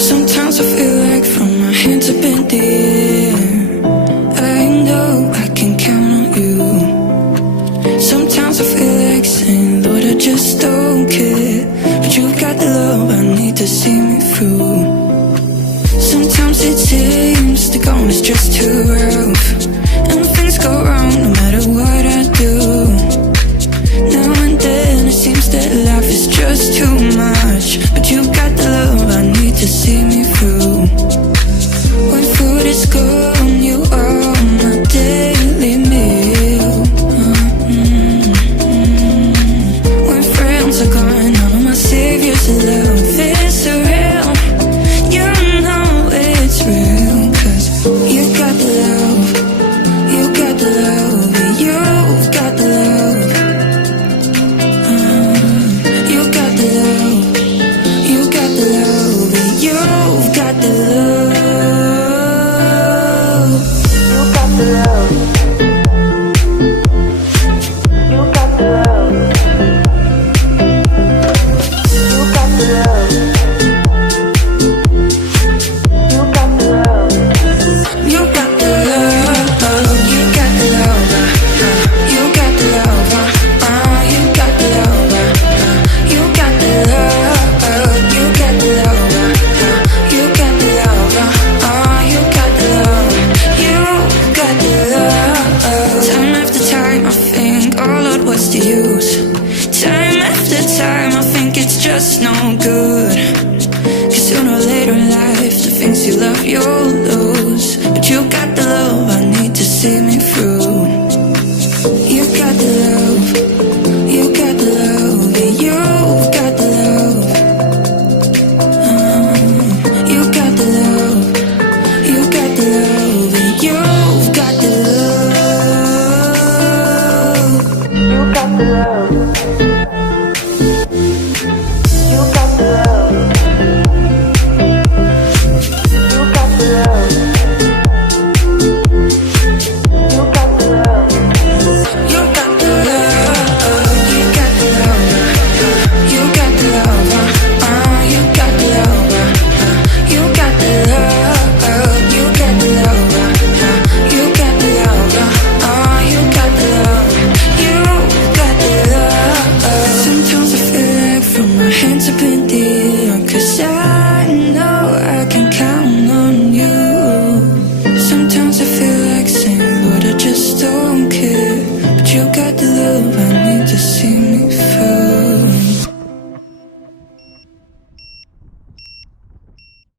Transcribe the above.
Sometimes I feel like from my hands up in the air, I know I can count on you. Sometimes I feel like saying, Lord, I just don't care, but you got the love I need to see me through. Sometimes it seems the going is just too rough, and things go wrong no matter what I do. Now and then it seems that life is just too much, but you got the love I need to see me through. When food is gone, you are my daily meal. When friends are gone, none of my saviors are love is surreal. You know it's real, 'cause you got the love, you got the love, you've got the love. You got the love, you got the love, you've got the love. You got the love, you got the love, you got the love, you got the love, you got the love, you got the love, you got the love, you got the love, you got the love, you got the love, you got the love, you got the love, you got the love. Time after time I think, oh Lord, what's the use? Time after time I think it's just no good, 'cause sooner or later in life the things you love you'll lose.